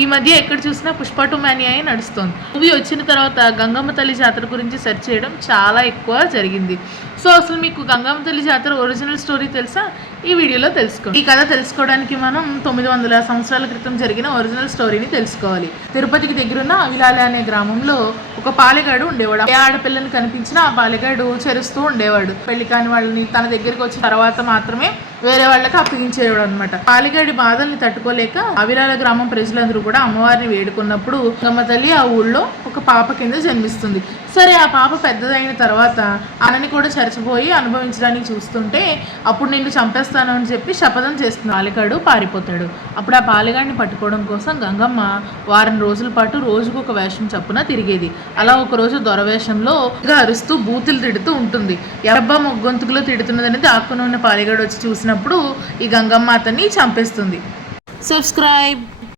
ఈ మధ్య ఎక్కడ చూసినా పుష్ప 2 మానియా నడుస్తుంది. మూవీ వచ్చిన తర్వాత గంగమ్మ తల్లి జాతర గురించి సెర్చ్ చేయడం చాలా ఎక్కువ జరిగింది. సో అసలు మీకు గంగమ్మ తల్లి జాతర ఒరిజినల్ స్టోరీ తెలుసా? ఈ వీడియోలో తెలుసుకోండి. ఈ కథ తెలుసుకోవడానికి మనం 900 సంవత్సరాల క్రితం జరిగిన ఒరిజినల్ స్టోరీని తెలుసుకోవాలి. తిరుపతికి దగ్గరున్న అవిలాల అనే గ్రామంలో ఒక పాలెగాడు ఉండేవాడు. ఏ ఆడపిల్లని కనిపించినా ఆ పాలెగాడు చెరుస్తూ ఉండేవాడు. పెళ్లి కాని వాళ్ళని తన దగ్గరికి వచ్చిన తర్వాత మాత్రమే వేరే వాళ్ళకి అప్పగించేవాడు అనమాట. పాలెగాడి బాధల్ని తట్టుకోలేక అవిలాల గ్రామం ప్రజలందరూ కూడా అమ్మవారిని వేడుకున్నప్పుడు గంగమ్మ తల్లి ఆ ఊళ్ళో ఒక పాప కింద జన్మిస్తుంది. సరే, ఆ పాప పెద్దదైన తర్వాత ఆనని కూడా చచ్చిపోయి అనుభవించడానికి చూస్తుంటే అప్పుడు నిన్ను చంపేస్తాను అని చెప్పి శపథం చేస్తుంది. పాలెగాడు పారిపోతాడు. అప్పుడు ఆ పాలెగాడిని పట్టుకోవడం కోసం గంగమ్మ వారం రోజుల పాటు రోజుకు ఒక వేషం చప్పున తిరిగేది. అలా ఒకరోజు దొరవేషంలో అరుస్తూ బూతులు తిడుతూ ఉంటుంది. ఎవరబ్బా మొగ్గొంతుకులో తిడుతున్నదని దాక్కుని ఉన్న పాలెగాడు వచ్చి చూసినప్పుడు ఈ గంగమ్మ అతన్ని చంపేస్తుంది. సబ్స్క్రైబ్.